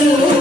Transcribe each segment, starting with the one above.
see.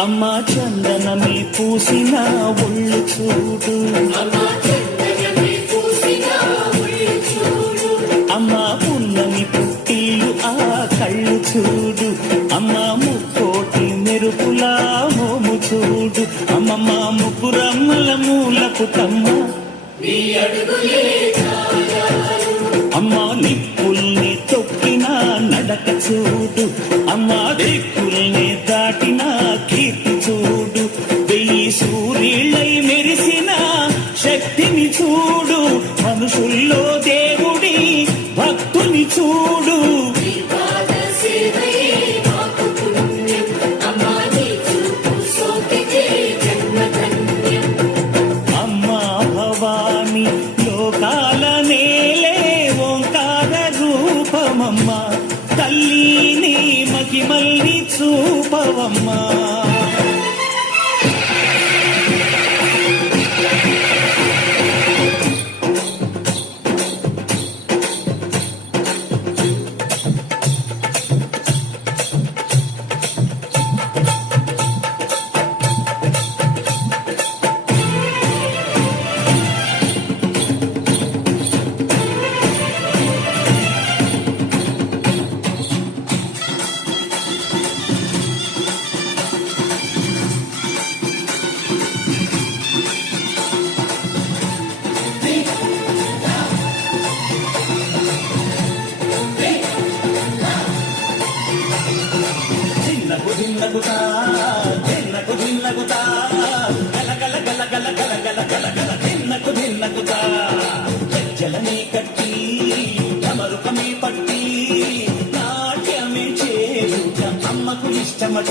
అమ్మ చందనమే పూసిన ఒళ్ళు చూడు. అమ్మా పున్నమి పుట్టిలు ఆ కళ్ళు చూడు. అమ్మా ముక్కోటి మెరుపులా మోము చూడు. అమ్మమ్మ ముగ్గురమ్మల మూలపు తమ్మ అమ్మా నిప్పుల్ని తొక్కిన నడక చూడు. చూడు మనుషుల్లో దేవుడి భక్తుని చూడు. అమ్మా భవాని లోకాల నేలే ఓంకార రూపమమ్మా. తల్లిని మహిమల్ని చూపవమ్మా. తిన్నకుతా. గలగల గలగల గలగల గలగల తిన్నకు తిన్నకుతా. జలమే కట్టి కమరుకమే పట్టి నాట్యమే చేయుట అమ్మకు ఇష్టమట.